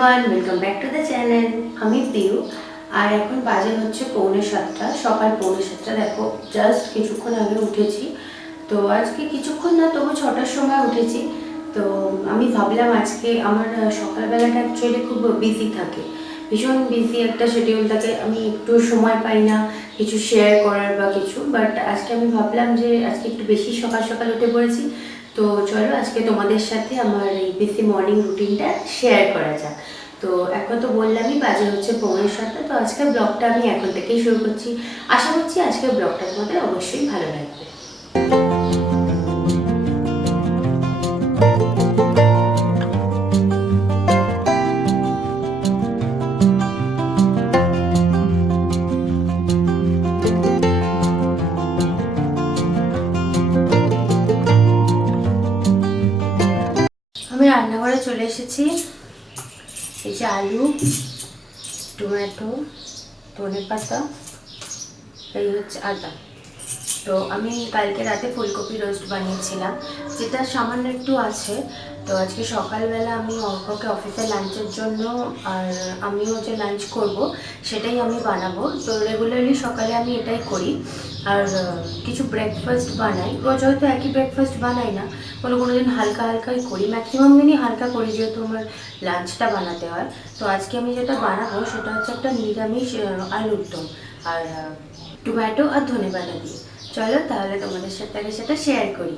Everyone, welcome back to the channel. আমি পিউ আর এখন বাজে হচ্ছে 6:45, সকাল 6:45। দেখো জাস্ট কিছুক্ষণ আগে উঠেছি। তো আজকে কিছুক্ষণ না, তবু 6টার সময় উঠেছি। তো আমি ভাবলাম আজকে আমার সকালবেলাটা অ্যাকচুয়ালি খুব বিজি থাকে, ভীষণ বিজি একটা শিডিউল থাকে, আমি একটু সময় পাই না কিছু শেয়ার করার বা কিছু। বাট আজকে আমি ভাবলাম যে আজকে একটু বেশি সকাল সকাল উঠে পড়েছি, তো চলো আজকে তোমাদের সাথে আমার এই বিসি মর্নিং রুটিনটা শেয়ার করা যাক। তো এখন তো বললামই বাজে হচ্ছে 6:45। তো আজকের ব্লগটা আমি এখন থেকেই শুরু করছি। আশা করছি আজকের ব্লগটা তোমাদের অবশ্যই ভালো লাগবে। আমি রান্নাঘরে চলে এসেছি। এই যে আলু, টমেটো, ধনেপাতা, এই হচ্ছে আদা। তো আমি কালকে রাতে ফুলকপি রোস্ট বানিয়েছিলাম, যেটা সামান্য একটু আছে। তো আজকে সকালবেলা আমি অঙ্ককে অফিসে লাঞ্চের জন্য, আর আমিও যে লাঞ্চ করব সেটাই আমি বানাবো। তো রেগুলারলি সকালে আমি এটাই করি। আর কিছু ব্রেকফাস্ট বানাই, রোজ হয়তো একই ব্রেকফাস্ট বানাই না, কোনো কোনো দিন হালকা হালকাই করি, ম্যাক্সিমাম দিনই হালকা করি যেহেতু আমার লাঞ্চটা বানাতে হয়। তো আজকে আমি যেটা বানাবো সেটা হচ্ছে একটা নিরামিষ আলুর দম, আর টমেটো আর ধনেপাতা দিয়ে। চলো তাহলে তোমাদের সাথে আগে সেটা শেয়ার করি।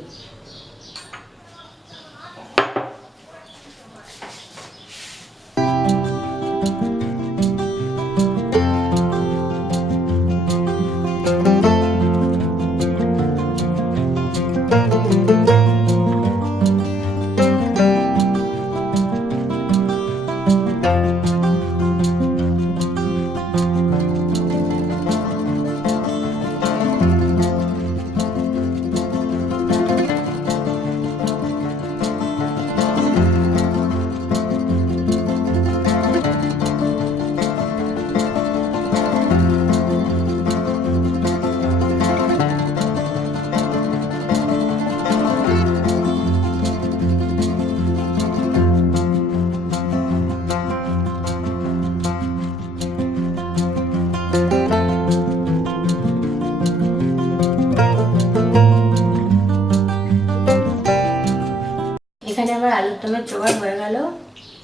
এখানে আমার আলুর দমের জোগাড় হয়ে গেল।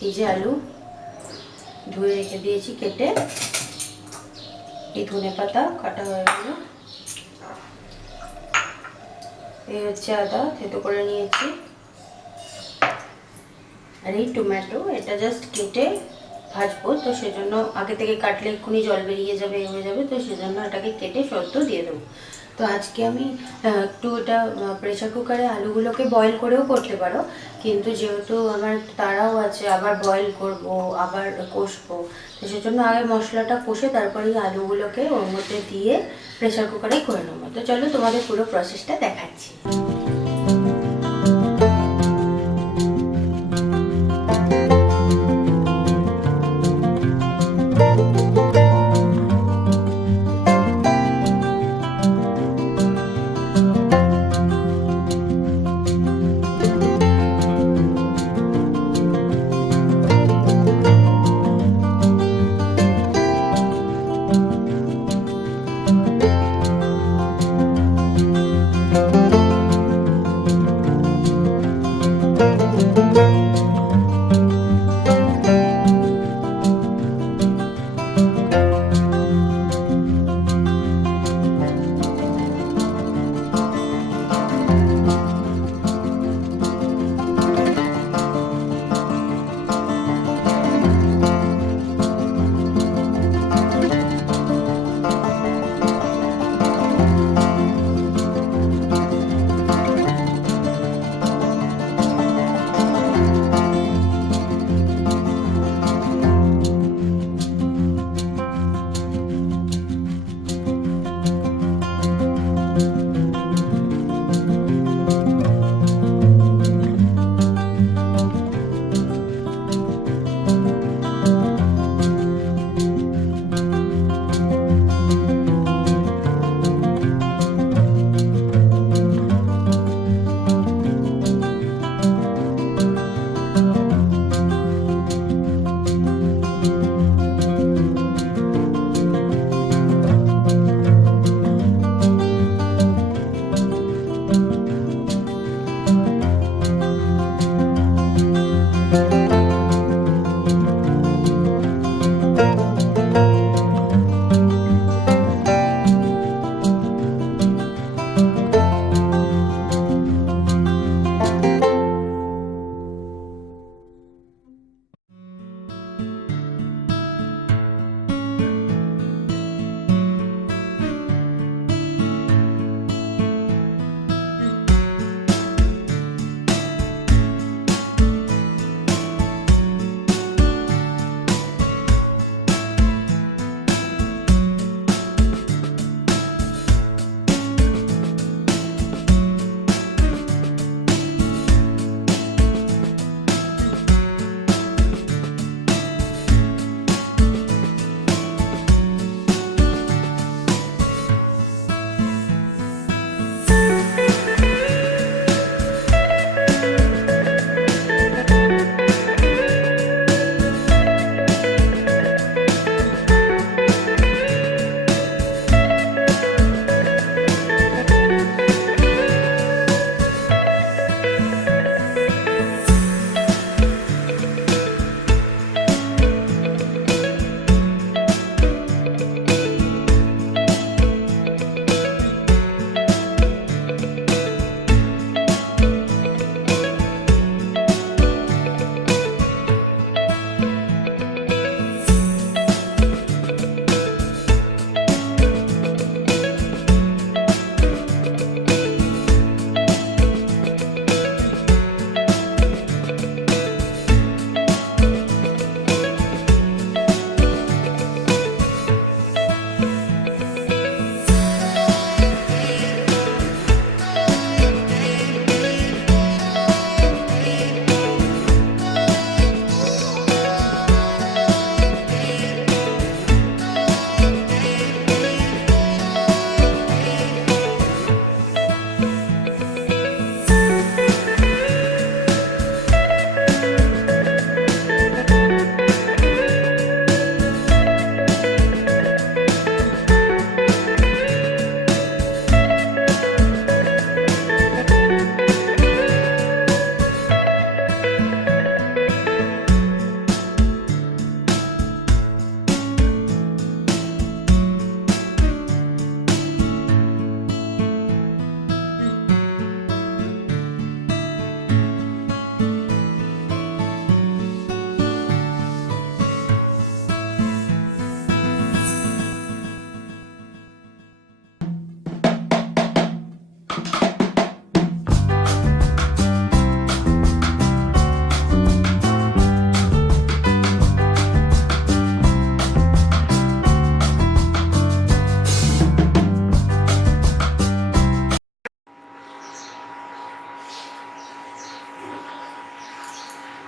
এই যে আলু ধুয়ে রেখে দিয়েছি কেটে, এই ধনেপাতা কাটা হয়ে গেল, এই হচ্ছে আদা থেতো করে নিয়েছি, আর এই টমেটো, এটা জাস্ট কেটে ভাজবো। তো সেজন্য আগে থেকে কাটলে এক্ষুনি জল বেরিয়ে যাবে, হয়ে যাবে, তো সেজন্য এটাকে কেটে সদ্য দিয়ে দেবো। তো আজকে আমি একটু এটা প্রেশার কুকারে আলুগুলোকে বয়েল করেও করতে পারো, কিন্তু যেহেতু আমার তাড়াও আছে, আবার বয়েল করব, আবার কষবো, তো সেজন্য আগে মশলাটা কষে তারপরে আলুগুলোকে ওর মধ্যে দিয়ে প্রেশার কুকারেই করে নেবো। তো চলো তোমাদের পুরো প্রসেসটা দেখাচ্ছি।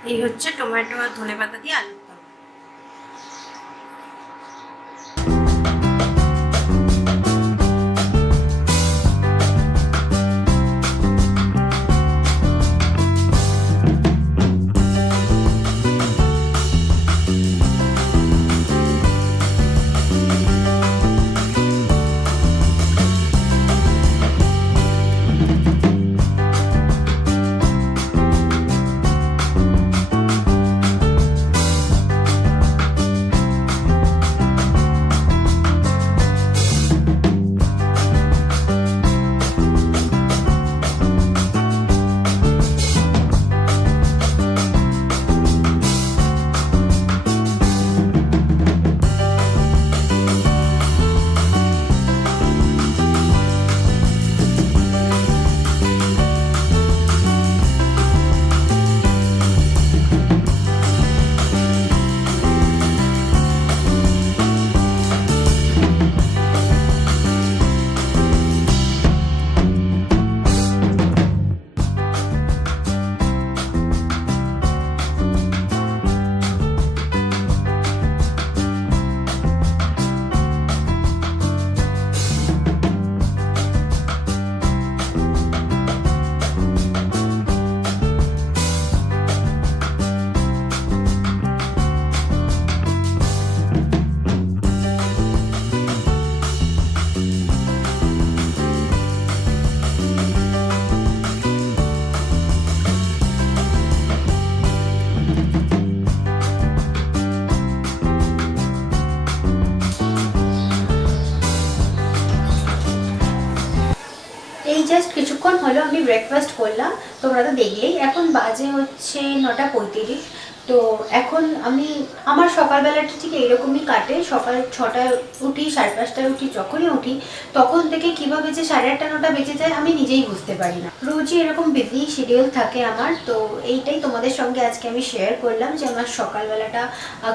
এই হচ্ছে টমেটো আর ধনেপাতা দিয়ে আলু। এই জাস্ট কিছুক্ষণ হলো আমি ব্রেকফাস্ট করলাম, তোমরা তো দেখলেই। এখন বাজে হচ্ছে 9:35। তো এখন আমার সকালবেলাটা ঠিক এইরকমই কাটে। সকাল 6টায় উঠি, 5:30টায় উঠি। যখনই উঠি তখন থেকে কিভাবে যে 8:30 9টা বেজে যায় আমি নিজেই বুঝতে পারি না। রোজই এরকম বিজি শিডিউল থাকে আমার। তো এইটাই তোমাদের সঙ্গে আজকে আমি শেয়ার করলাম যে আমার সকালবেলাটা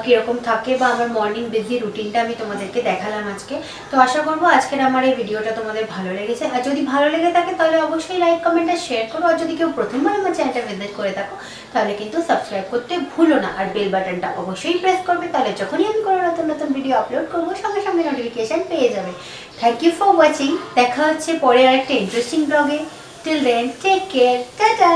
কীরকম থাকে, বা আমার মর্নিং বিজি রুটিনটা আমি তোমাদেরকে দেখালাম আজকে। তো আশা করবো আজকের আমার এই ভিডিওটা তোমাদের ভালো লেগেছে। আর যদি ভালো লেগে থাকে তাহলে অবশ্যই লাইক, কমেন্ট আর শেয়ার করো। আর যদি কেউ প্রথমবার আমার চ্যানেলটা ভিজিট করে থাকো তাহলে কিন্তু সাবস্ক্রাইব করতে ভুলো না। আর বেল বাটনটা অবশ্যই প্রেস করবে, তাহলে যখনই আমি কোনো নতুন নতুন ভিডিও আপলোড করবো সঙ্গে সঙ্গে নোটিফিকেশান পেয়ে যাবে। Thank you for watching. দেখা হচ্ছে পরে আরেকটা ইন্টারেস্টিং ব্লগে। Till then take care, tata.